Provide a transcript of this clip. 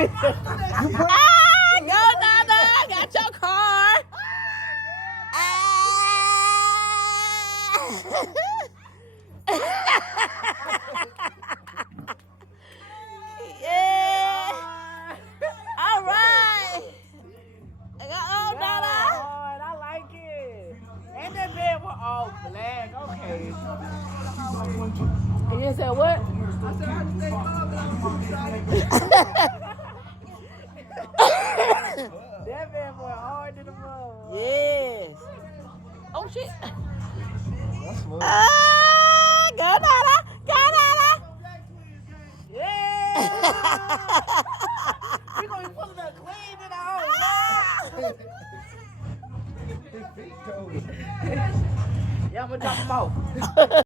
Go, Nana. Got your car. Yeah. All right. Go, Nana. Hard, I like it. And that bed was all black. Okay. And you said what? That bed was hard to the mother. Yes. Oh shit. That's smooth. Go, Nana. Go, Nana. Yeah. We gonna be pulling up clean in our own. Yeah, I'm gonna drop them off.